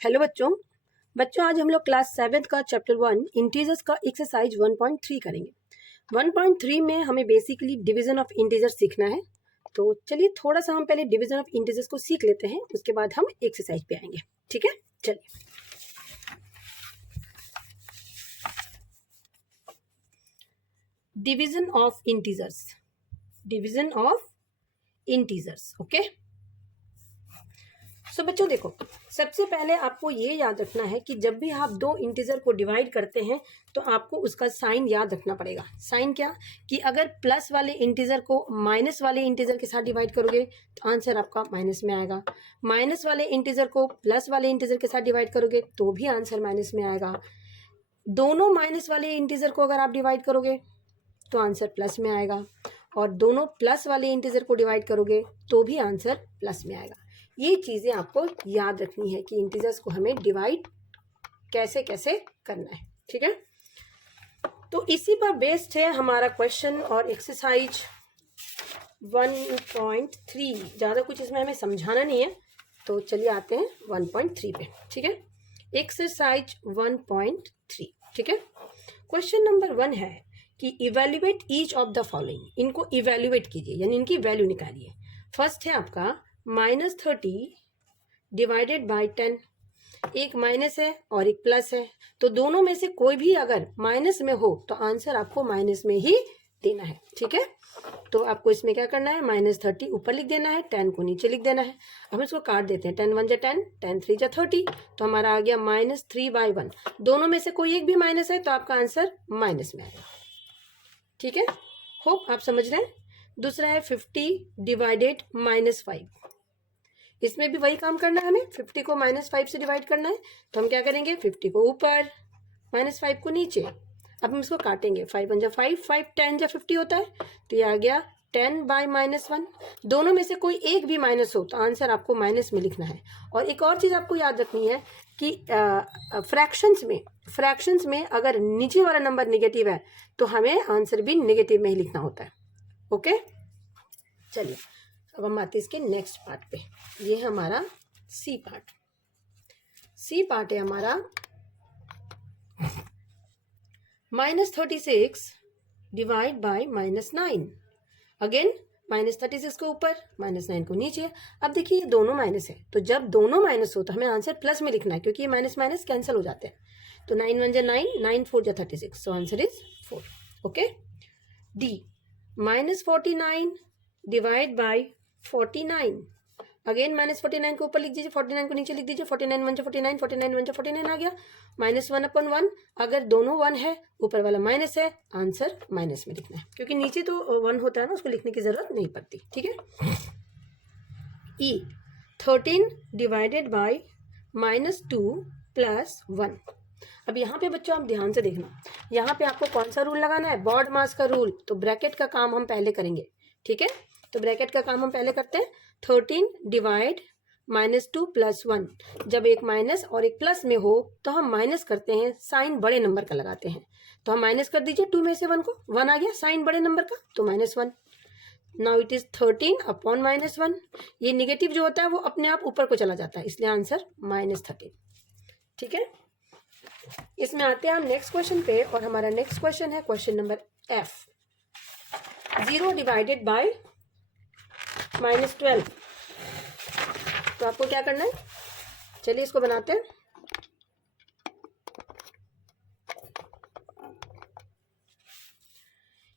Hello बच्चों आज हम लोग क्लास 7 का चैप्टर 1 इंटीजर्स का एक्सरसाइज 1.3 करेंगे। 1.3 में हमें बेसिकली डिवीजन ऑफ इंटीजर्स सीखना है। तो चलिए थोड़ा सा हम पहले डिवीजन ऑफ इंटीजर्स को सीख लेते हैं, उसके बाद हम एक्सरसाइज पे आएंगे। ठीक है, चलिए। Division of integers. ओके, सो बच्चों देखो, सबसे पहले आपको ये याद रखना है कि जब भी आप दो इंटीजर को डिवाइड करते हैं तो आपको उसका साइन याद रखना पड़ेगा। साइन क्या कि अगर प्लस वाले इंटीजर को माइनस वाले इंटीजर के साथ डिवाइड करोगे तो आंसर आपका माइनस में आएगा। माइनस वाले इंटीजर को प्लस वाले इंटीजर के साथ डिवाइड करोगे तो भी आंसर माइनस में आएगा। दोनों माइनस वाले इंटीजर को अगर आप डिवाइड करोगे तो आंसर प्लस में आएगा, और दोनों प्लस वाले इंटीजर को डिवाइड करोगे तो भी आंसर प्लस में आएगा। ये चीज़ें आपको याद रखनी है कि इंटीजर्स को हमें डिवाइड कैसे कैसे करना है। ठीक है, तो इसी पर बेस्ड है हमारा क्वेश्चन और एक्सरसाइज 1.3। ज़्यादा कुछ इसमें हमें समझाना नहीं है, तो चलिए आते हैं 1.3 पे। ठीक है, एक्सरसाइज 1.3। ठीक है, क्वेश्चन नंबर 1 है कि evaluate each of the following. इनको इवेल्युएट कीजिए, यानी इनकी वैल्यू निकालिए। फर्स्ट है आपका -30 डिवाइडेड बाई 10। एक माइनस है और एक प्लस है, तो दोनों में से कोई भी अगर माइनस में हो तो आंसर आपको माइनस में ही देना है। ठीक है, तो आपको इसमें क्या करना है, -30 ऊपर लिख देना है, 10 को नीचे लिख देना है। अब इसको काट देते हैं, 10 1 जा 10, 10 3 जा 30, तो हमारा आ गया -3/1। दोनों में से कोई एक भी माइनस है तो आपका आंसर माइनस में आएगा। ठीक है, होप आप समझ रहे हैं। दूसरा है 50 डिवाइडेड -5। इसमें भी वही काम करना है हमें, 50 को -5 से डिवाइड करना है। तो हम क्या करेंगे, 50 को ऊपर, -5 को नीचे। अब हम इसको काटेंगे, 5 1 जा 5, 5 10 जा 50 होता है, तो ये आ गया 10/-1। दोनों में से कोई एक भी माइनस हो तो आंसर आपको माइनस में लिखना है। और एक और चीज़ आपको याद रखनी है कि फ्रैक्शंस में अगर नीचे वाला नंबर नेगेटिव है तो हमें आंसर भी नेगेटिव में ही लिखना होता है। ओके, चलिए अब हम आते हैं इसके नेक्स्ट पार्ट पे। ये है हमारा सी पार्ट है हमारा -36 डिवाइड बाय -9। अगेन -36 को ऊपर, -9 को नीचे। अब देखिए ये दोनों माइनस है, तो जब दोनों माइनस हो तो हमें आंसर प्लस में लिखना है, क्योंकि ये माइनस माइनस कैंसिल हो जाते हैं। तो 9 1 जा 9, 9 4 जा 36, so answer is 4। Okay, D -49 divide by 49। Again -49 को ऊपर लिख दीजिए, 49 को नीचे लिख दीजिए। 49 1 जा 49, 49 1 जा 49 आ गया। -1/1। अगर दोनों 1 है, ऊपर वाला माइनस है, आंसर माइनस में लिखना है, क्योंकि नीचे तो 1 होता है ना, उसको लिखने की जरूरत नहीं पड़ती। ठीक है, ई 13 डिवाइडेड बाय -2 + 1। अब यहाँ पे बच्चों आप ध्यान से देखना, यहाँ पे आपको कौन सा रूल लगाना है, बॉड मास का रूल। तो ब्रैकेट का काम हम पहले करेंगे। ठीक है, तो ब्रैकेट का काम हम पहले करते हैं। 13 डिवाइड -2 + 1। जब एक माइनस और एक प्लस में हो तो हम माइनस करते हैं, साइन बड़े नंबर का लगाते हैं। तो हम माइनस कर दीजिए 2 में से 1 को, 1 आ गया साइन बड़े नंबर का, तो -1। Now it is 13/-1। ये निगेटिव जो होता है वो अपने आप ऊपर को चला जाता है, इसलिए आंसर -13। ठीक है, इसमें आते हैं हम नेक्स्ट क्वेश्चन पे, और हमारा नेक्स्ट क्वेश्चन है question number F। 0 divided by -12। तो आपको क्या करना है, चलिए इसको बनाते हैं।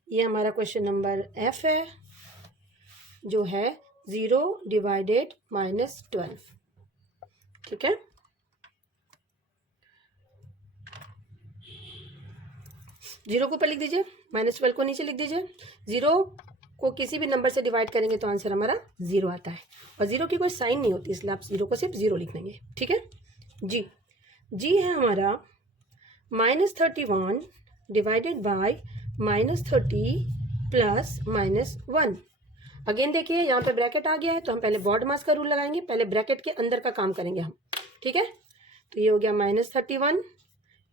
ये हमारा क्वेश्चन नंबर F है, जो है 0 डिवाइडेड -12। ठीक है, जीरो को ऊपर लिख दीजिए, -12 को नीचे लिख दीजिए। 0 को किसी भी नंबर से डिवाइड करेंगे तो आंसर हमारा 0 आता है, और 0 की कोई साइन नहीं होती, इसलिए आप 0 को सिर्फ 0 लिख लेंगे। ठीक है, जी है हमारा -31 डिवाइडेड बाय -30 + -1। अगेन देखिए यहाँ पे ब्रैकेट आ गया है, तो हम पहले बॉड मास का रूल लगाएंगे, पहले ब्रैकेट के अंदर का काम करेंगे हम। ठीक है, तो ये हो गया -31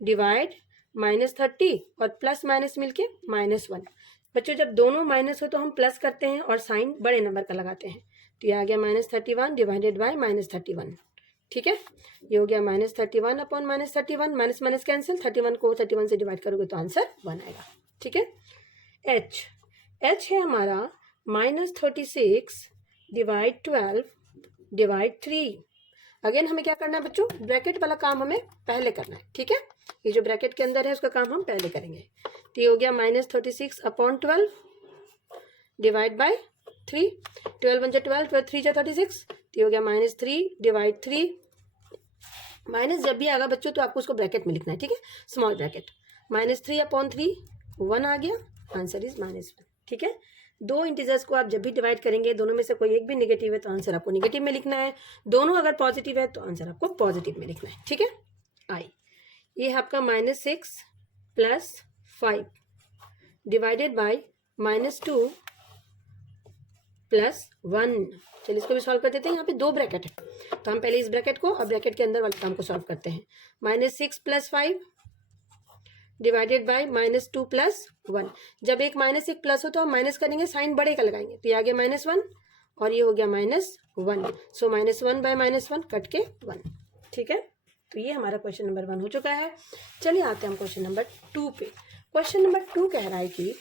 डिवाइड -30 और प्लस माइनस मिलके -1। बच्चों जब दोनों माइनस हो तो हम प्लस करते हैं और साइन बड़े नंबर का लगाते हैं, तो ये आ गया -31 डिवाइडेड बाय -31। ठीक है, ये हो गया -31 अपॉन -31, माइनस माइनस कैंसिल, 31 को 31 से डिवाइड करोगे तो आंसर 1 आएगा। ठीक है, h है हमारा -36 डिवाइड 12 डिवाइड 3। अगेन हमें क्या करना है बच्चों, ब्रैकेट वाला काम हमें पहले करना है। ठीक है, ये जो ब्रैकेट के अंदर है उसका काम हम पहले करेंगे। तो ये हो गया -36 अपॉन 12 डिवाइड बाय 3, 12 1 12, 12 3 36, तो ये हो गया -3 डिवाइड 3। माइनस जब भी आएगा बच्चों तो आपको उसको ब्रैकेट में लिखना है। ठीक है, स्मॉल ब्रैकेट, -3 अपॉन 3, 1 आ गया, आंसर इज -1। ठीक है, दो इंटीजर्स को आप जब भी डिवाइड करेंगे, दोनों में से कोई एक भी नेगेटिव है तो आंसर आपको नेगेटिव में लिखना है, दोनों अगर पॉजिटिव है तो आंसर आपको पॉजिटिव में लिखना है। ठीक है, आई ये है आपका -6 + 5 डिवाइडेड बाय -2 + 1। चलिए इसको भी सॉल्व कर देते हैं। यहाँ पे दो ब्रैकेट है तो हम पहले इस ब्रैकेट को और ब्रैकेट के अंदर वाले काम को सॉल्व करते हैं। -6 + 5 डिवाइडेड बाय -2 + 1। जब एक -1 प्लस हो तो हम माइनस करेंगे, साइन बड़े का लगाएंगे, तो ये आ गया -1 और ये हो गया -1। सो -1 बाय -1 कट के 1। ठीक है, तो ये हमारा क्वेश्चन नंबर 1 हो चुका है। चलिए आते हैं हम क्वेश्चन नंबर 2 पे। क्वेश्चन नंबर 2 कह रहा है कि,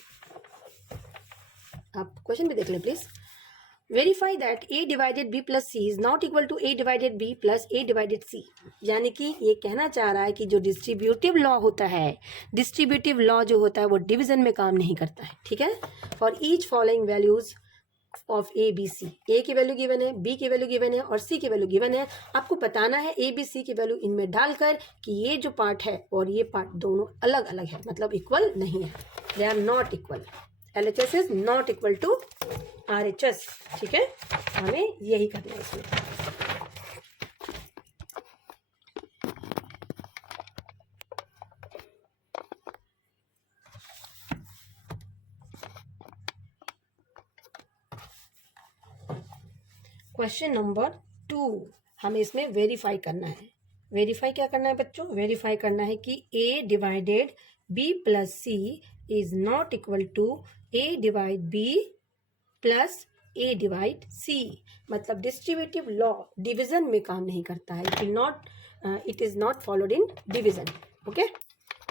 आप क्वेश्चन भी देख लें please. Verify that a divided b + c is not equal to a divided b + a divided c। यानी कि ये कहना चाह रहा है कि जो डिस्ट्रीब्यूटिव लॉ होता है, डिस्ट्रीब्यूटिव लॉ जो होता है वो डिवीजन में काम नहीं करता है। ठीक है, for each following values of a b c, a की वैल्यू गिवन है, b की वैल्यू गिवन है और c की वैल्यू गिवन है। आपको बताना है a b c की वैल्यू इनमें डालकर कि ये जो पार्ट है और ये पार्ट दोनों अलग अलग है, मतलब इक्वल नहीं है, they are not equal. LHS is not equal to RHS। ठीक है, हमें यही करना है इसमें। क्वेश्चन नंबर 2 हमें इसमें वेरीफाई करना है। वेरीफाई क्या करना है बच्चों, वेरीफाई करना है कि a divided b + c is not equal to a divide b + a divide c। मतलब डिस्ट्रीब्यूटिव लॉ डिवीजन में काम नहीं करता है, it is not followed in division. Okay,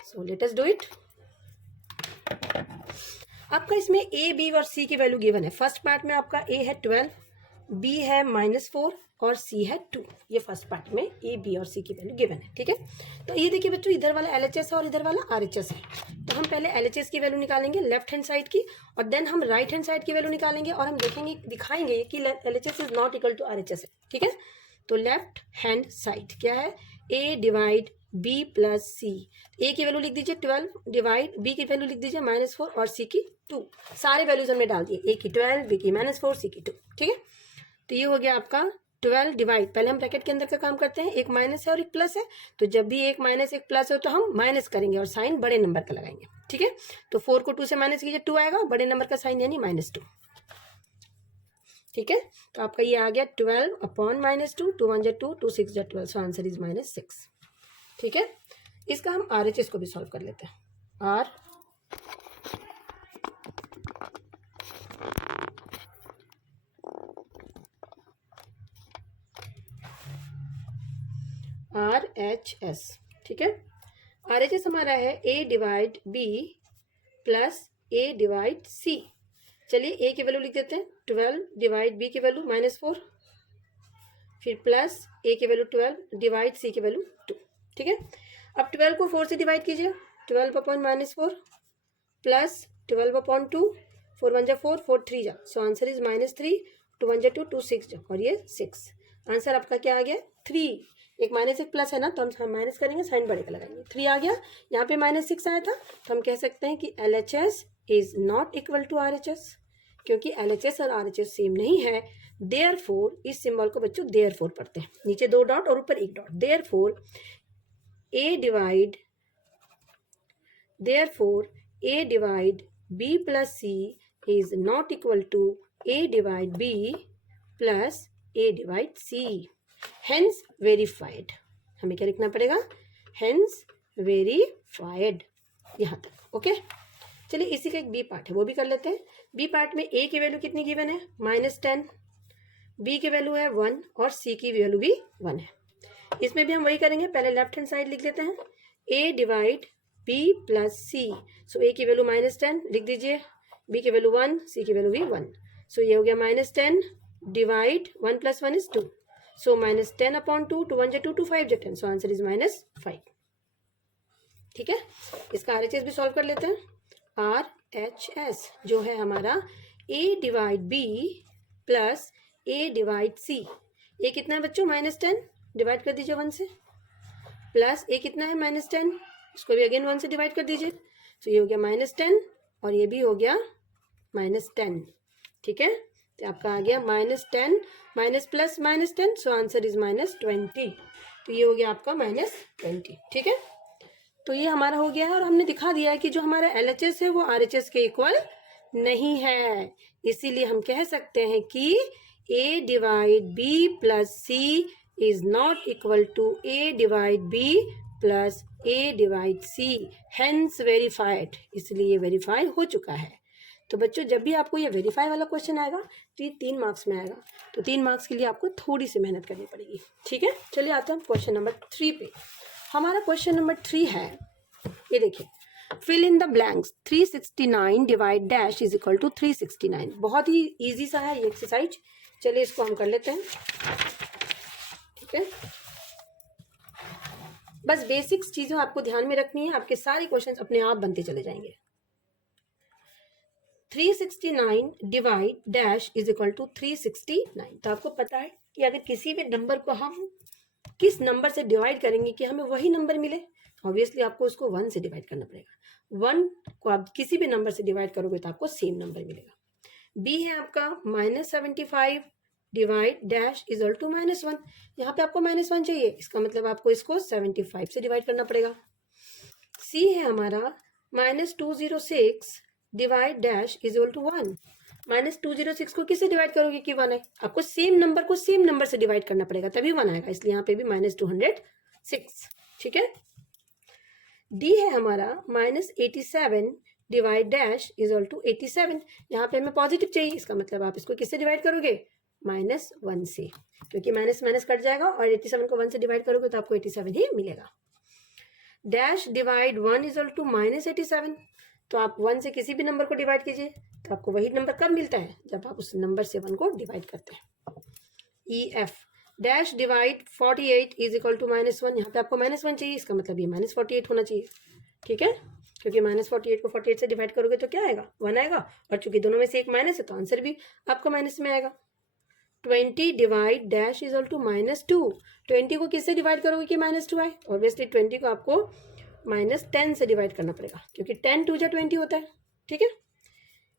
so let us do it. आपका इसमें a b और c की वैल्यू गिवन है। फर्स्ट पार्ट में आपका a है 12, b है -4 और c है 2। ये फर्स्ट पार्ट में a b और c की वैल्यू गिवन है। ठीक है, तो ये देखिए बच्चों, इधर वाला LHS है और इधर वाला RHS है। तो हम पहले LHS की वैल्यू निकालेंगे लेफ्ट हैंड साइड की, और देन हम राइट हैंड साइड की वैल्यू निकालेंगे और हम देखेंगे, दिखाएंगे कि LHS is not equal to RHS है। ठीक है, तो लेफ्ट हैंड साइड क्या है, a divide b + c। a की वैल्यू लिख दीजिए 12 डिवाइड b की वैल्यू लिख दीजिए -4 और c की 2। सारे वैल्यूज हमने डाल दिए, a की 12, b की -4, c की 2। ठीक है, तो ये हो गया आपका 12 डिवाइड, पहले हम ब्रैकेट के अंदर का काम करते हैं, एक माइनस है और एक प्लस है, तो जब भी एक माइनस एक प्लस हो तो हम माइनस करेंगे और साइन बड़े नंबर का लगाएंगे। ठीक है, तो 4 को 2 से माइनस कीजिए, 2 आएगा, बड़े नंबर का साइन यानी -2। ठीक है, तो आपका ये आ गया 12 अपॉन -2, 2 1 2, 2 6 12, सो आंसर इज -6। ठीक है, इसका हम RHS को भी सॉल्व कर लेते हैं। RHS। ठीक है, RHS हमारा है a divide b + a divide c। चलिए a की वैल्यू लिख देते हैं 12 डिवाइड b की वैल्यू -4, फिर प्लस a की वैल्यू 12 डिवाइड c की वैल्यू 2। ठीक है, अब 12 को 4 से डिवाइड कीजिए, 12 अपॉन -4 प्लस 12 अपॉन 2, 4 1 4, 4 3 जा, सो आंसर इज -3, 2 1 2, 2 6 जा, और ये 6। आंसर आपका क्या आ गया 3। एक माइनस एक प्लस है ना, तो हम माइनस करेंगे, साइन बड़े का लगाएंगे, 3 आ गया। यहाँ पे -6 आया था, तो हम कह सकते हैं कि LHS is not equal to RHS, क्योंकि LHS और RHS सेम नहीं है। देयरफॉर, इस सिंबल को बच्चों देयरफॉर पढ़ते हैं, नीचे 2 डॉट और ऊपर 1 dot. Therefore a divide b + c is not equal to a divide b + a divide c। Hence verified, हमें क्या लिखना पड़ेगा, हेंस वेरीफाइड, यहाँ तक। ओके, चलिए इसी का एक बी पार्ट है, वो भी कर लेते हैं। बी पार्ट में a की वैल्यू कितनी गिवन है, -10, b की वैल्यू है 1 और c की वैल्यू भी 1 है। इसमें भी हम वही करेंगे, पहले लेफ्ट हैंड साइड लिख लेते हैं, a divide b plus c। So a की वैल्यू -10 लिख दीजिए, b की वैल्यू 1, c की वैल्यू भी 1। सो ये हो गया -10 divide 1 + 1 = 2, so -10/2, 2 1 2, 2 5 10, so answer is -5। ठीक है, इसका RHS भी सॉल्व कर लेते हैं। RHS जो है हमारा a divide b plus a divide c। ये कितना है बच्चों, -10, डिवाइड कर दीजिए 1 से, प्लस a कितना है -10, इसको भी अगेन 1 से डिवाइड कर दीजिए। तो ये हो गया -10 और ये भी हो गया -10। ठीक है, तो आपका आ गया -10 minus plus -10, so answer is -20। तो ये हो गया आपका -20। ठीक है, तो ये हमारा हो गया है और हमने दिखा दिया है कि जो हमारा LHS है वो RHS के इक्वल नहीं है, इसीलिए हम कह सकते हैं कि a divide b plus c is not equal to a divide b plus a divide c, hence verified, इसलिए ये वेरीफाई हो चुका है। तो बच्चों जब भी आपको ये वेरीफाई वाला क्वेश्चन आएगा तो ये 3 मार्क्स में आएगा, तो 3 मार्क्स के लिए आपको थोड़ी सी मेहनत करनी पड़ेगी। ठीक है, चलिए आते हैं क्वेश्चन नंबर 3 पे। हमारा क्वेश्चन नंबर 3 है, ये देखिए, fill in the blanks, 369 divide dash is equal to 369। बहुत ही इजी सा है ये एक्सरसाइज, चलिए इसको हम कर लेते हैं। ठीक है, बस बेसिक्स चीजें आपको ध्यान में रखनी है, आपके सारे क्वेश्चंस अपने आप बनते चले जाएंगे। 369 divide dash is equal to 369। तो आपको पता है कि अगर किसी भी नंबर को हम किस नंबर से डिवाइड करेंगे कि हमें वही नंबर मिले, ऑब्वियसली आपको उसको 1 से डिवाइड करना पड़ेगा। 1 को आप किसी भी नंबर से डिवाइड करोगे तो आपको सेम नंबर मिलेगा। b है आपका -75 डिवाइड डैश इजल टू -1। यहाँ पे आपको -1 चाहिए, इसका मतलब आपको इसको 75 से डिवाइड करना पड़ेगा। c है हमारा -206 डिवाइड डैश इजल टू 1। -206 को किससे डिवाइड करोगे कि 1 है, आपको सेम नंबर को सेम नंबर से डिवाइड करना पड़ेगा तभी 1 आएगा, इसलिए यहाँ पे भी -206। ठीक है, d है हमारा -87 डिवाइड डैश इजल टू 87। यहाँ पे हमें पॉजिटिव चाहिए, इसका मतलब आप इसको किससे डिवाइड करोगे, -1 से, क्योंकि माइनस माइनस कट जाएगा और 87 को 1 से डिवाइड करोगे तो आपको 87 ही मिलेगा। Dash divide 1 equal to -87। तो आप 1 से किसी भी नंबर को डिवाइड कीजिए तो आपको वही नंबर कब मिलता है, जब आप उस नंबर से 1 को डिवाइड करते हैं। EF dash divide 48 is equal to -1। यहाँ पे आपको -1 चाहिए, इसका मतलब ये -48 होना चाहिए। ठीक है, क्योंकि -48 को 48 से डिवाइड करोगे तो क्या आएगा, 1 आएगा, और चूंकि दोनों में से एक माइनस है तो आंसर भी आपका माइनस में आएगा। 20 divide dash is equal to -2। 20 को किससे डिवाइड करोगे कि -2 आए, ऑब्वियसली 20 को आपको -10 से डिवाइड करना पड़ेगा, क्योंकि 10 2 जा 20 होता है। ठीक है,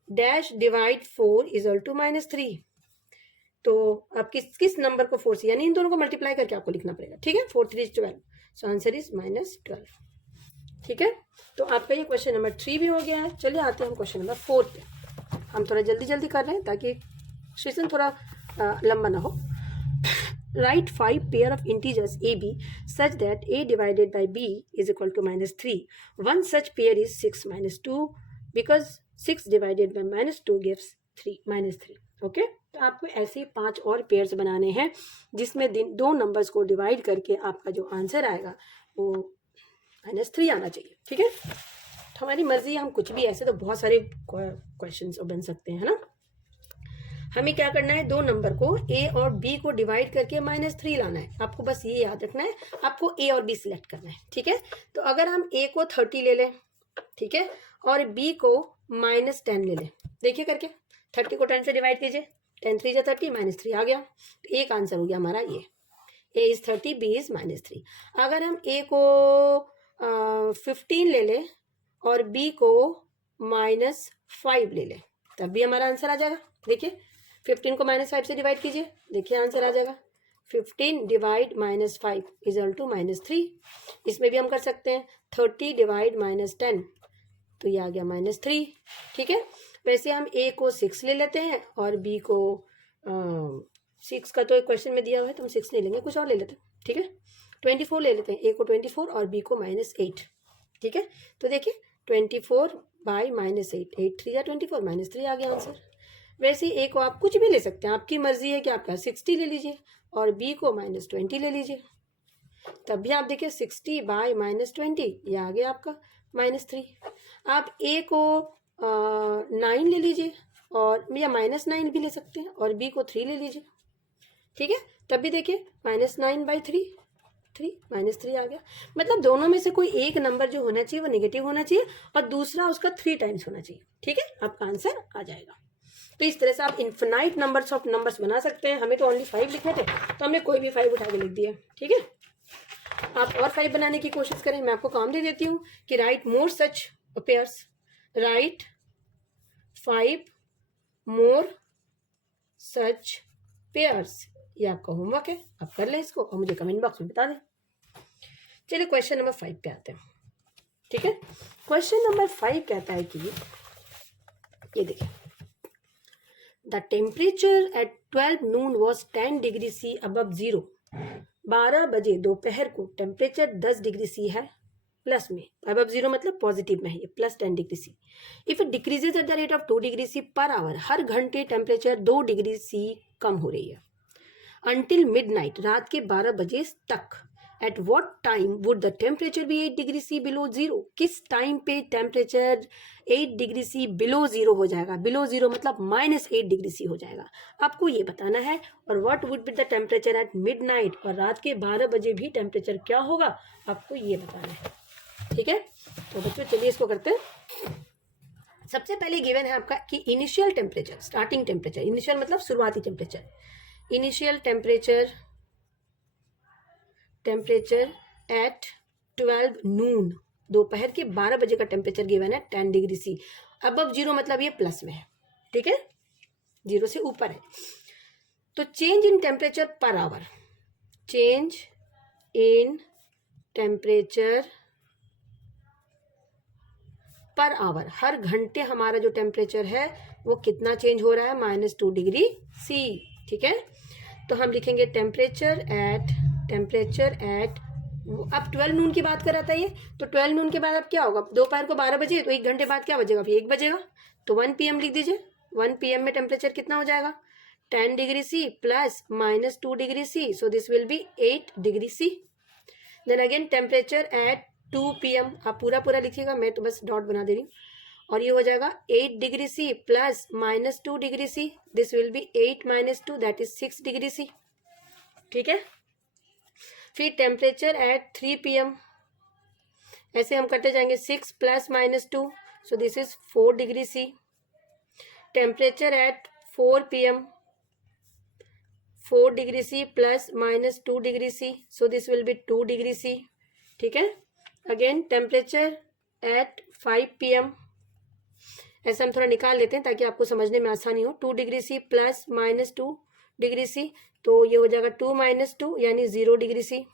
dash divide 4 is equal to -3। तो आप किस नंबर को 4 से, यानी इन दोनों को मल्टीप्लाई करके आपको लिखना पड़ेगा। ठीक है, 4 3 12, सो आंसर इज -12। ठीक है, तो आपका ये क्वेश्चन नंबर 3 भी हो गया है। चलिए आते हैं हम क्वेश्चन नंबर 4 पे। हम थोड़ा जल्दी जल्दी कर रहे हैं ताकि सेशन थोड़ा लंबा ना हो। Write 5 pair of integers AB such that A divided by B is equal to -3. One such pair is 6 - 2 because 6 divided by -2 gives -3. Okay, तो आपको ऐसे 5 और पेयर्स बनाने हैं जिसमें 2 नंबर्स को डिवाइड करके आपका जो आंसर आएगा वो -3 आना चाहिए। ठीक है, तो हमारी मर्जी, हम कुछ भी, ऐसे तो बहुत सारे क्वेश्चंस बन सकते हैं, है ना। हमें क्या करना है, 2 नंबर को a और b को डिवाइड करके -3 लाना है। आपको बस ये याद रखना है, आपको a और b सिलेक्ट करना है। ठीक है, तो अगर हम a को 30 ले लें, ठीक है, और b को -10 ले लें, देखिए करके 30 को 10 से डिवाइड कीजिए, 10 3 जा 30, -3 आ गया, तो एक आंसर हो गया हमारा ये, a इज 30, b इज -3। अगर हम a को 15 ले लें और b को -5 ले लें, तब भी हमारा आंसर आ जाएगा। देखिए 15 को -5 से डिवाइड कीजिए, देखिए आंसर आ जाएगा, 15 डिवाइड -5 इज इक्वल टू -3। इसमें भी हम कर सकते हैं 30 डिवाइड -10, तो ये आ गया -3। ठीक है, वैसे हम a को 6 ले लेते हैं और b को 6 का तो एक क्वेश्चन में दिया हुआ है तो हम 6 नहीं लेंगे, कुछ और ले लेते हैं। ठीक है, 24 ले लेते हैं, a को 24 और b को -8। ठीक है, तो देखिए 24 बाई -8, 8 3 या 24, -3 आ गया आंसर। वैसे a को आप कुछ भी ले सकते हैं, आपकी मर्जी है कि आपका 60 ले लीजिए और b को -20 ले लीजिए। तब भी आप देखिए 60 बाय -20, ये आ गया आपका -3। आप ए को 9 ले लीजिए और या -9 भी ले सकते हैं और बी को 3 ले लीजिए, ठीक है। तब भी देखिए -9/3, 3 -3 आ गया। मतलब दोनों में से कोई एक नंबर जो होना चाहिए वो नेगेटिव होना चाहिए और दूसरा उसका 3 टाइम्स होना चाहिए, ठीक है। आपका आंसर आ जाएगा। तो इस तरह से आप इन्फिनाइट नंबर्स ऑफ नंबर्स बना सकते हैं। हमें तो ओनली 5 लिखने थे तो हमने कोई भी 5 उठा के लिख दिया, ठीक है। आप और 5 बनाने की कोशिश करें। मैं आपको काम दे देती हूँ कि राइट मोर सच पेयर्स, राइट 5 मोर सच पेयर्स, ये आपका होमवर्क है। आप कर लें इसको और मुझे कमेंट बॉक्स में बता दें। चलिए क्वेश्चन नंबर 5 पे आते हैं, ठीक है। क्वेश्चन नंबर 5 कहता है कि ये देखिए, the temperature at 12 noon was 10 degree C above 0। 12 बजे दोपहर को टेम्परेचर 10 डिग्री सी है प्लस में, अबव 0 मतलब पॉजिटिव में है, ये plus 10 degree C. If it decreases at the rate of 2 degree C per hour, हर घंटे टेम्परेचर 2 डिग्री सी कम हो रही है। अंटिल मिडनाइट, रात के 12 बजे तक। At what time would the temperature be 8 degree C below 0। किस टाइम पे टेम्परेचर 8 डिग्री सी बिलो 0 हो जाएगा। बिलो 0 मतलब -8 डिग्री सी हो जाएगा, आपको ये बताना है। और what would be the temperature eight midnight, और रात के 12 बजे भी टेम्परेचर क्या होगा आपको ये बताना है, ठीक है। तो बच्चों चलिए इसको करते हैं। सबसे पहले गिवन है आपका कि initial temperature, starting temperature, initial मतलब शुरुआती temperature, initial temperature at 12 noon, दोपहर के 12 बजे का टेम्परेचर गिवन है 10 डिग्री सी। अबव 0 मतलब ये प्लस में है, ठीक है, 0 से ऊपर है। तो change in temperature per hour, change in temperature per hour, हर घंटे हमारा जो टेम्परेचर है वो कितना चेंज हो रहा है, -2 डिग्री सी, ठीक है। तो हम लिखेंगे टेम्परेचर एट अब 12 noon की बात कर रहा था ये, तो 12 noon के बाद अब क्या होगा, दोपहर को 12 बजे, तो 1 घंटे बाद क्या बजेगा, फिर 1 बजेगा, तो 1 PM लिख दीजिए। 1 PM में टेम्परेचर कितना हो जाएगा, 10 degree C plus -2 degree C, so this will be 8 degree C. Then again temperature at 2 PM, आप पूरा लिखिएगा, मैं तो बस डॉट बना दे रही हूँ, और ये हो जाएगा 8 degree C plus -2 degree C, this will be 8 - 2 that is 6 degree C, ठीक है। फिर टेम्परेचर एट 3 PM, ऐसे हम करते जाएंगे, 6 plus -2, so this is 4 degree C. Temperature at 4 PM, 4 degree C plus -2 degree C, so this will be 2 degree C, ठीक है। Again temperature eight 5 PM, ऐसे हम थोड़ा निकाल लेते हैं ताकि आपको समझने में आसानी हो। 2 degree C plus -2 degree C, तो ये हो जाएगा 2 - 2 यानी 0 डिग्री सी।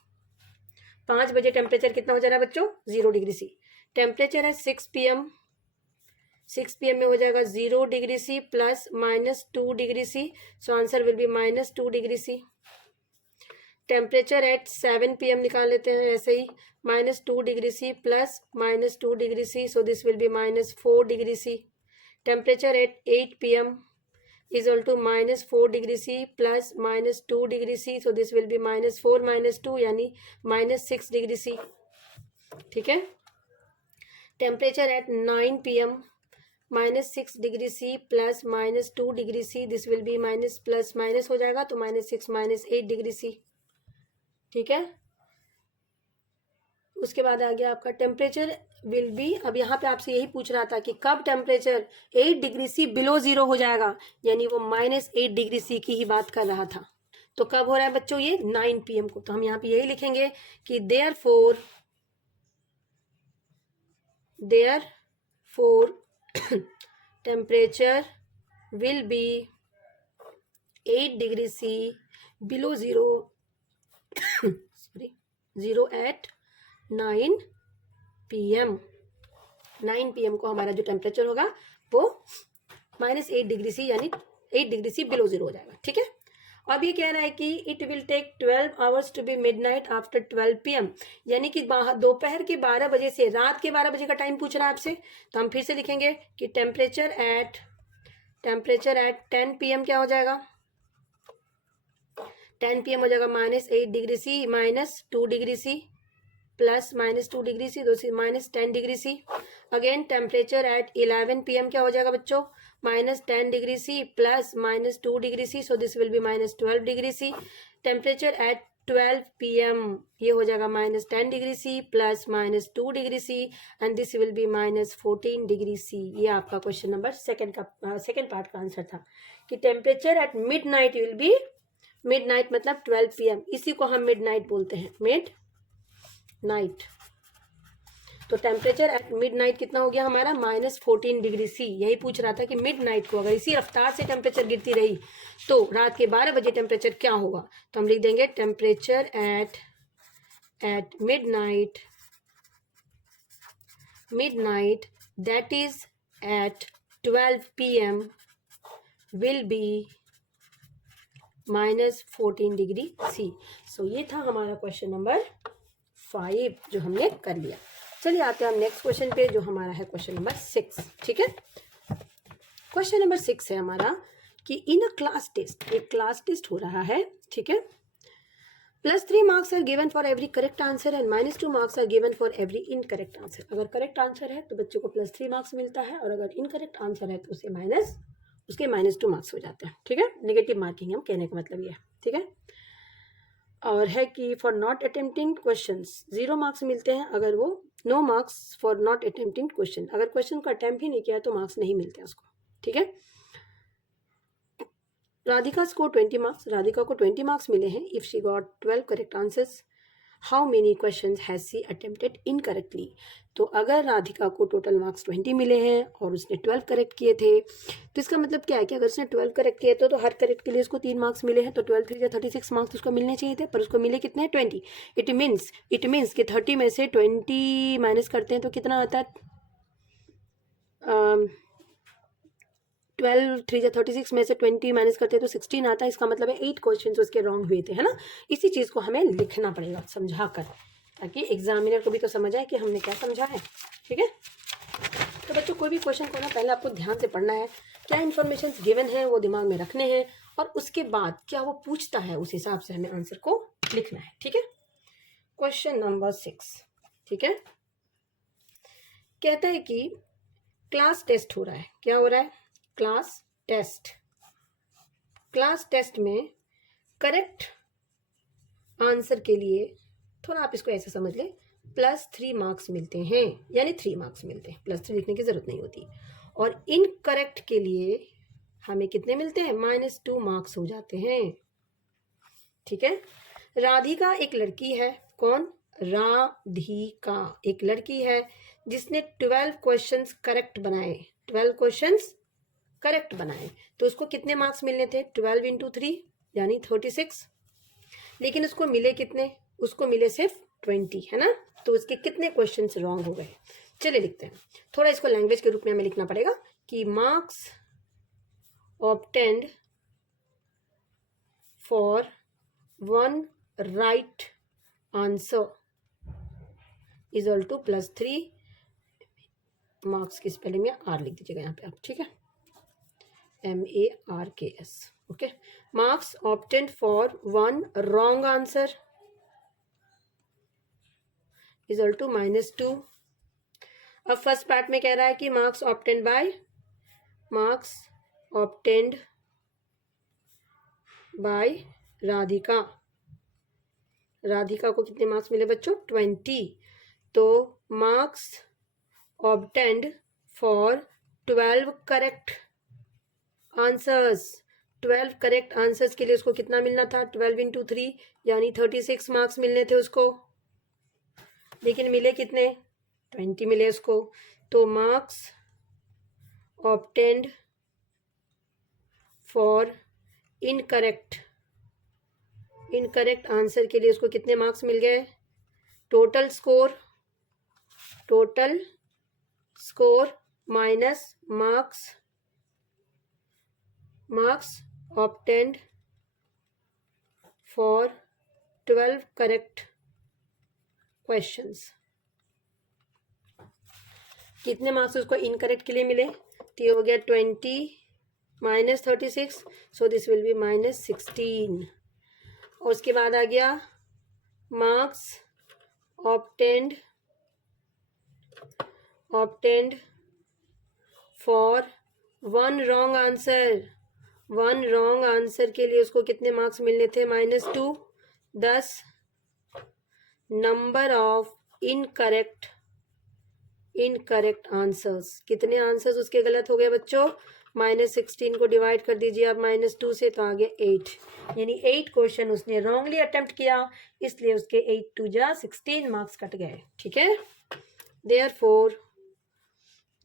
5 बजे टेम्परेचर कितना हो जा रहा है बच्चों, 0 डिग्री सी। टेम्परेचर है 6 PM, 6 PM में हो जाएगा 0 degree C plus -2 degree C, so answer will be -2 degree C. Temperature at 7 PM निकाल लेते हैं ऐसे ही, -2 degree C plus -2 degree C, so this will be -4 degree C. Temperature at 8 PM is equal to -4 degree C plus -2 degree C, so this will be -4 - 2 यानी -6 degree C, ठीक है। Temperature at 9 PM, -6 degree C plus -2 degree C, this will be minus plus minus हो जाएगा, तो -6 - 8 degree C, ठीक है। उसके बाद आ गया आपका टेम्परेचर विल बी, अब यहाँ पे आपसे यही पूछ रहा था कि कब टेम्परेचर 8 डिग्री सी बिलो 0 हो जाएगा, यानी वो -8 डिग्री सी की ही बात कर रहा था। तो कब हो रहा है बच्चों, ये 9 PM को। तो हम यहाँ पे यही लिखेंगे कि therefore temperature will be 8 degree C below 0 sorry 0 at 9 PM। 9 PM को हमारा जो टेम्परेचर होगा वो -8 डिग्री सी यानी 8 डिग्री सी बिलो 0 हो जाएगा, ठीक है। अब ये कह रहा है कि it will take 12 hours to be midnight after 12 PM, यानी कि दोपहर के 12 बजे से रात के 12 बजे का टाइम पूछ रहा है आपसे। तो हम फिर से लिखेंगे कि टेम्परेचर एट 10 PM क्या हो जाएगा, 10 PM हो जाएगा -8 degree C minus 2 degree C plus -2 degree C, -10 degree C. Again temperature at 11 PM क्या हो जाएगा बच्चों, -10 degree C plus -2 degree C, so this will be -12 degree C. Temperature at 12 PM ये हो जाएगा -10 degree C plus -2 degree C and this will be -14 degree C. ये आपका question number second part का आंसर था कि temperature at mid night will be, mid night मतलब 12 PM, इसी को हम मिड नाइट बोलते हैं, मिड नाइट। तो टेम्परेचर एट मिड नाइट कितना हो गया हमारा, -14 डिग्री सी। यही पूछ रहा था कि मिड नाइट को अगर इसी रफ्तार से टेम्परेचर गिरती रही तो रात के 12 बजे टेम्परेचर क्या होगा, तो हम लिख देंगे temperature at midnight that is at 12 PM will be -14 degree C. So ये था हमारा क्वेश्चन नंबर 5 जो हमने कर लिया। चलिए आते हैं हम नेक्स्ट क्वेश्चन पे जो हमारा है क्वेश्चन नंबर 6। ठीक है, क्वेश्चन नंबर 6 है हमारा कि इन अ क्लास टेस्ट, एक क्लास टेस्ट हो रहा है, ठीक है, +3 marks are given for every correct answer and -2 marks are given for every incorrect answer. अगर करेक्ट आंसर है तो बच्चे को +3 मार्क्स मिलता है और अगर इनकरेक्ट आंसर है तो उसके -2 मार्क्स हो जाते हैं। ठीक है, नेगेटिव मार्किंग हम कहने का मतलब ये है। ठीक है, और है कि for not attempting questions 0 marks मिलते हैं, अगर वो no marks for not attempting question, अगर क्वेश्चन को अटेम्प्ट ही नहीं किया तो मार्क्स नहीं मिलते हैं उसको। ठीक है, राधिका स्कोर 20 मार्क्स, राधिका को 20 मार्क्स मिले हैं if she got 12 correct answers. How many questions has she attempted incorrectly. तो अगर राधिका को टोटल मार्क्स 20 मिले हैं और उसने 12 करेक्ट किए थे तो इसका मतलब क्या है कि अगर उसने 12 करेक्ट किए तो हर करेक्ट के लिए उसको 3 मार्क्स मिले हैं, तो 12 3 36 मार्क्स उसको मिलने चाहिए थे, पर उसको मिले कितने, 20। इट मीन्स कि 30 में से 20 माइनस करते हैं तो कितना आता है, 12 3 36 में से 20 माइनस करते हैं तो 16 आता है। इसका मतलब है 8 क्वेश्चन उसके रॉन्ग हुए थे, है ना। इसी चीज़ को हमें लिखना पड़ेगा समझा कर, ताकि एग्जामिनर को भी तो समझ आए कि हमने क्या समझा है। ठीक है, तो बच्चों कोई भी क्वेश्चन को ना पहले आपको ध्यान से पढ़ना है, क्या इन्फॉर्मेशन गिवन है वो दिमाग में रखने हैं और उसके बाद क्या वो पूछता है उस हिसाब से हमें आंसर को लिखना है। ठीक है, क्वेश्चन नंबर 6। ठीक है, कहता है कि क्लास टेस्ट हो रहा है। क्या हो रहा है, क्लास टेस्ट। क्लास टेस्ट में करेक्ट आंसर के लिए थोड़ा आप इसको ऐसे समझ लें, +3 मार्क्स मिलते हैं, यानी 3 मार्क्स मिलते हैं, +3 लिखने की जरूरत नहीं होती। और इनकरेक्ट के लिए हमें कितने मिलते हैं, -2 मार्क्स हो जाते हैं। ठीक है, राधिका एक लड़की है, कौन, राधिका एक लड़की है जिसने 12 क्वेश्चंस करेक्ट बनाए, 12 क्वेश्चंस करेक्ट बनाए, तो उसको कितने मार्क्स मिलने थे, 12 × 3 यानी 36। लेकिन उसको मिले कितने, उसको मिले सिर्फ 20, है ना। तो उसके कितने क्वेश्चंस रॉन्ग हो गए। चलिए लिखते हैं, थोड़ा इसको लैंग्वेज के रूप में हमें लिखना पड़ेगा कि marks obtained for 1 right answer is equal to +3 marks की स्पेलिंग में आर लिख दीजिएगा यहाँ पे आप। ठीक है, MARKS। Okay, marks obtained for 1 wrong answer is equal to -2। अब फर्स्ट पार्ट में कह रहा है कि marks obtained by Radhika. Radhika को कितने मार्क्स मिले बच्चों, 20। तो marks obtained for 12 correct answers, 12 correct answers के लिए उसको कितना मिलना था, 12 × 3 यानी 36 मार्क्स मिलने थे उसको, लेकिन मिले कितने, 20 मिले उसको। तो marks obtained for incorrect answer के लिए उसको कितने मार्क्स मिल गए, total score minus marks obtained for 12 correct questions. कितने मार्क्स उसको इनकरेक्ट के लिए मिले, तो ये हो गया 20 - 36, सो दिस विल बी -16। और उसके बाद आ गया marks obtained for one wrong answer के लिए उसको कितने मार्क्स मिलने थे? -2। 10 नंबर ऑफ इनकरेक्ट आंसर्स, कितने आंसर्स उसके गलत हो गए बच्चों? -16 को डिवाइड कर दीजिए आप -2 से, तो आगे 8, यानी 8 क्वेश्चन उसने रॉन्गली अटेम्प्ट किया, इसलिए उसके 8 2 जा 16 मार्क्स कट गए। ठीक है,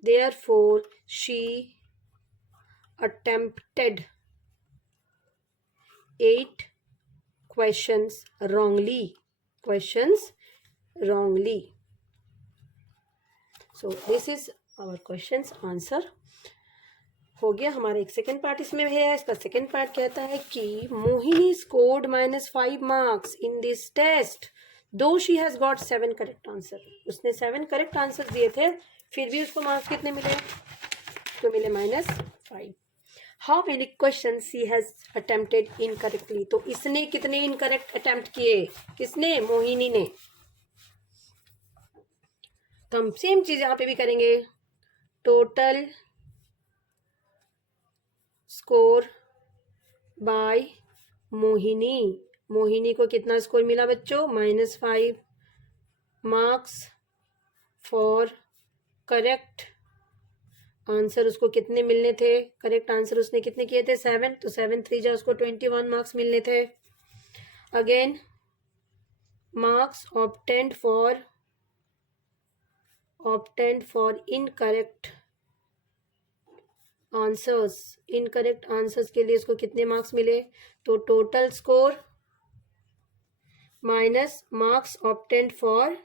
therefore she attempted 8 questions wrongly. So this is our questions answer. हो गया हमारा एक सेकेंड पार्ट इसमें है। इसका सेकेंड पार्ट कहता है कि Mohini scored -5 marks in this test though she has got 7 correct answer. उसने 7 करेक्ट आंसर दिए थे, फिर भी उसको मार्क्स कितने मिले? तो मिले -5। How many question she has attempted incorrectly, तो इसने कितने इनकरेक्ट अटेम्प्ट किए? किसने? मोहिनी ने। तो हम सेम चीज यहां पे भी करेंगे। टोटल स्कोर बाय मोहिनी को कितना स्कोर मिला बच्चों? -5 मार्क्स फॉर करेक्ट आंसर। उसको कितने मिलने थे? करेक्ट आंसर उसने कितने किए थे? 7, तो 7 3 जा उसको 21 मार्क्स मिलने थे। Again marks obtained for incorrect answers के लिए इसको कितने मार्क्स मिले? तो total score minus marks obtained for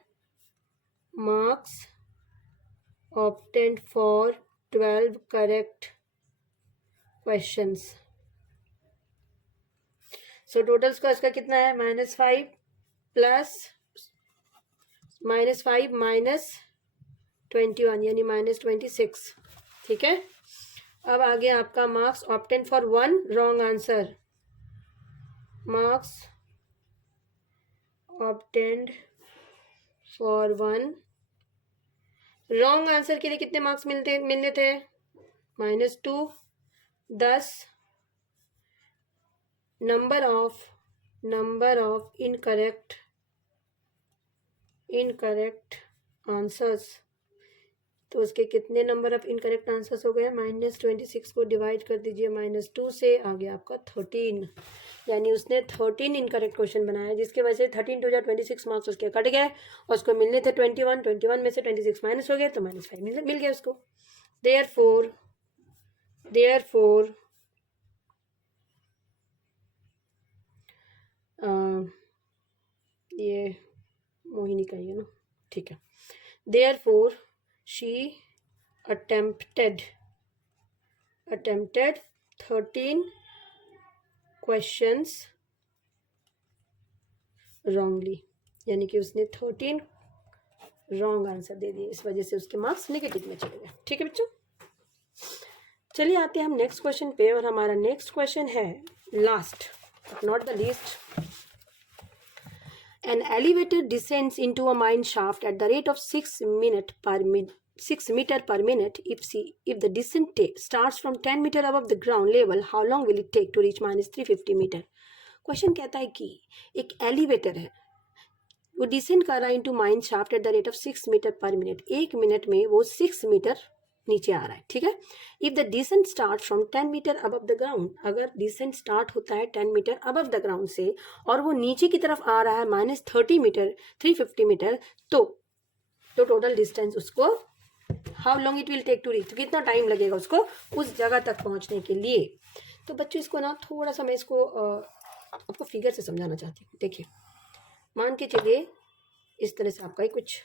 12 correct questions. So total score इसका कितना है? -5 -21 यानी -26। ठीक है, अब आगे आपका marks obtain for 1 wrong answer. Marks obtained for 1 wrong answer के लिए कितने मार्क्स मिलने थे? -2। 10 नंबर ऑफ इनकरेक्ट आंसर्स, तो उसके कितने नंबर ऑफ इनकरेक्ट आंसर्स हो गए? -26 को डिवाइड कर दीजिए -2 से, आ गया आपका 13, यानी उसने 13 इनकरेक्ट क्वेश्चन बनाया, जिसकी वजह से 13 2 26 मार्क्स उसके कट गए और उसको मिलने थे 21 में से 26 माइनस हो गए, तो -5 मिल गया उसको। देयरफॉर ये मोहिनी का ही है ना, ठीक है। Therefore she attempted 13 questions wrongly, यानी कि उसने 13 रॉन्ग आंसर दे दिए, इस वजह से उसके मार्क्स नेगेटिव में चले गए। ठीक है बच्चों, चलिए आते हैं हम नेक्स्ट क्वेश्चन पे, और हमारा नेक्स्ट क्वेश्चन है last but not the least. An elevator descends into a mine shaft at the rate of 6 meter per minute. If the descent starts from 10 meter above the ground level, how long will it take to reach -350 meter? Question कहता है कि एक elevator है, वो descend कर रहा है into mine shaft at the rate of 6 metre per minute. 1 minute में वो 6 मीटर नीचे आ रहा है। ठीक है, if the descent start from 10 metre above the ground, अगर डिसेंट स्टार्ट होता है 10 मीटर अबव द ग्राउंड से और वो नीचे की तरफ आ रहा है -30 मीटर 350 मीटर, तो टोटल डिस्टेंस उसको how long it will take to reach, कितना टाइम लगेगा उसको उस जगह तक पहुंचने के लिए। तो बच्चों इसको ना थोड़ा सा मैं इसको आपको फिगर से समझाना चाहती हूँ। देखिए, मान के चलिए इस तरह से आपका ही कुछ,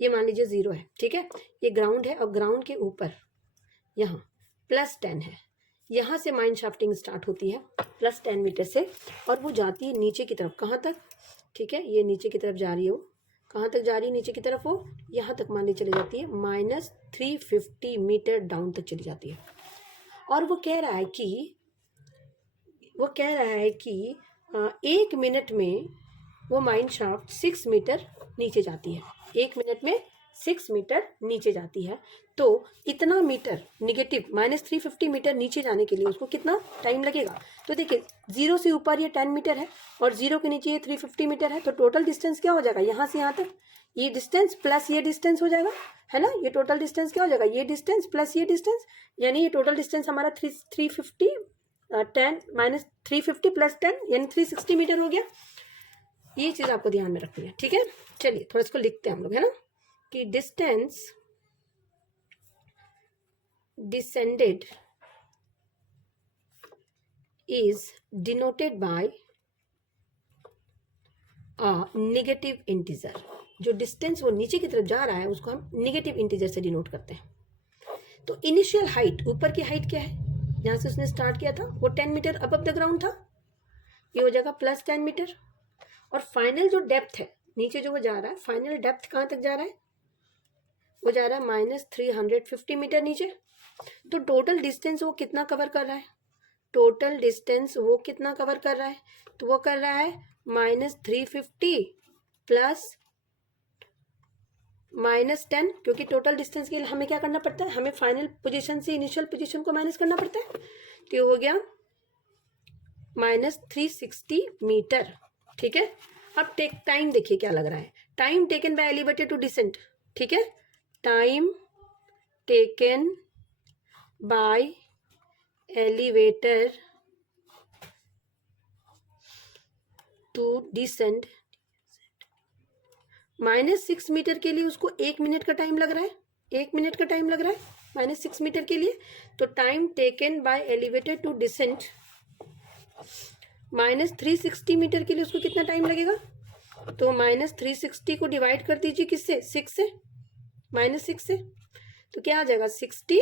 ये मान लीजिए 0 है। ठीक है, ये ग्राउंड है और ग्राउंड के ऊपर यहाँ +10 है। यहाँ से माइन शाफ्टिंग स्टार्ट होती है +10 मीटर से, और वो जाती है नीचे की तरफ। कहाँ तक? ठीक है, ये नीचे की तरफ जा रही है। वो कहाँ तक जा रही है नीचे की तरफ? वो यहाँ तक मान ली चली जाती है, -350 मीटर डाउन तक चली जाती है। और वो कह रहा है कि वो कह रहा है कि 1 मिनट में वो माइन शाफ्ट 6 मीटर नीचे जाती है, 1 मिनट में 6 मीटर नीचे जाती है। तो इतना मीटर निगेटिव -350 मीटर नीचे जाने के लिए उसको कितना टाइम लगेगा? तो देखिए 0 से ऊपर ये 10 मीटर है और 0 के नीचे ये 350 मीटर है, तो टोटल डिस्टेंस क्या हो जाएगा यहाँ से यहाँ तक? ये डिस्टेंस प्लस ये डिस्टेंस हो जाएगा, है ना। ये टोटल डिस्टेंस क्या हो जाएगा? ये डिस्टेंस प्लस ये डिस्टेंस, यानी ये टोटल डिस्टेंस हमारा 350 10 -350 प्लस 10 यानी 360 मीटर हो गया। ये चीज़ आपको ध्यान में रखनी है, ठीक है। चलिए थोड़ा इसको लिखते हैं हम लोग, है ना, कि distance descended is denoted by negative integer. जो डिस्टेंस वो नीचे की तरफ जा रहा है उसको हम नेगेटिव इंटीजर से डिनोट करते हैं। तो इनिशियल हाइट, ऊपर की हाइट क्या है? जहाँ से उसने स्टार्ट किया था वो 10 मीटर अबव द ग्राउंड था, ये हो जाएगा प्लस 10 मीटर। और फाइनल जो डेप्थ है नीचे जो वो जा रहा है, फाइनल डेप्थ कहाँ तक जा रहा है? वो जा रहा है -350 मीटर नीचे। तो टोटल डिस्टेंस वो कितना कवर कर रहा है? टोटल डिस्टेंस वो कितना कवर कर रहा है? तो वो कर रहा है -350 प्लस -10, क्योंकि टोटल डिस्टेंस के लिए हमें क्या करना पड़ता है? हमें फाइनल पोजीशन से इनिशियल पोजीशन को माइनस करना पड़ता है। तो ये हो गया -360 मीटर, ठीक है। अब टेक टाइम देखिए क्या लग रहा है, time taken by elevator to descent, ठीक है। Time taken by elevator to descend -6 metre के लिए उसको 1 मिनट का टाइम लग रहा है, 1 मिनट का टाइम लग रहा है -6 मीटर के लिए। तो time taken by elevator to descent -360 metre के लिए उसको कितना टाइम लगेगा? तो -360 को डिवाइड कर दीजिए किससे? 6 से, -6 से, तो क्या आ जाएगा? 60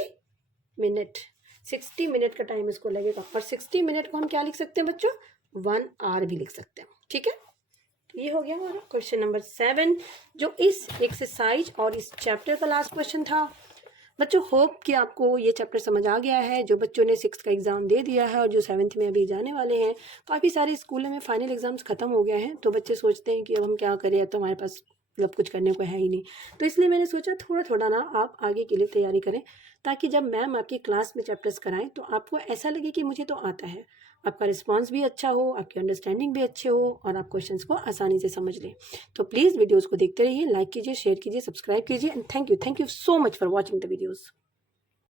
मिनट। 60 मिनट का टाइम इसको लगेगा। और 60 मिनट को हम क्या लिख सकते हैं बच्चों? 1 आवर भी लिख सकते हैं, ठीक है। तो ये हो गया हमारा क्वेश्चन नंबर 7, जो इस एक्सरसाइज और इस चैप्टर का लास्ट क्वेश्चन था। बच्चों होप कि आपको ये चैप्टर समझ आ गया है। जो बच्चों ने 6th का एग्ज़ाम दे दिया है और जो 7th में अभी जाने वाले हैं, काफ़ी सारे स्कूलों में फाइनल एग्ज़ाम्स ख़त्म हो गए हैं, तो बच्चे सोचते हैं कि अब हम क्या करें, तो हमारे पास मतलब कुछ करने को है ही नहीं। तो इसलिए मैंने सोचा थोड़ा थोड़ा ना आप आगे के लिए तैयारी करें, ताकि जब मैम आपकी क्लास में चैप्टर्स कराएं तो आपको ऐसा लगे कि मुझे तो आता है, आपका रिस्पांस भी अच्छा हो, आपकी अंडरस्टैंडिंग भी अच्छे हो और आप क्वेश्चंस को आसानी से समझ लें। तो प्लीज़ वीडियोज़ को देखते रहिए, लाइक कीजिए, शेयर कीजिए, सब्सक्राइब कीजिए and thank you so much for watching the videos.